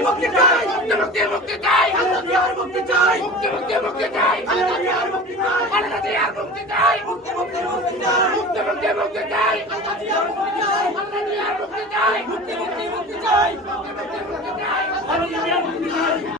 মুক্তি চাই মুক্তি চাই আল্লাহ দিয়ার মুক্তি চাই মুক্তি চাই আল্লাহ দিয়ার মুক্তি চাই আল্লাহ দিয়ার মুক্তি চাই মুক্তি চাই মুক্তি চাই আল্লাহ দিয়ার মুক্তি চাই আল্লাহ দিয়ার মুক্তি চাই মুক্তি চাই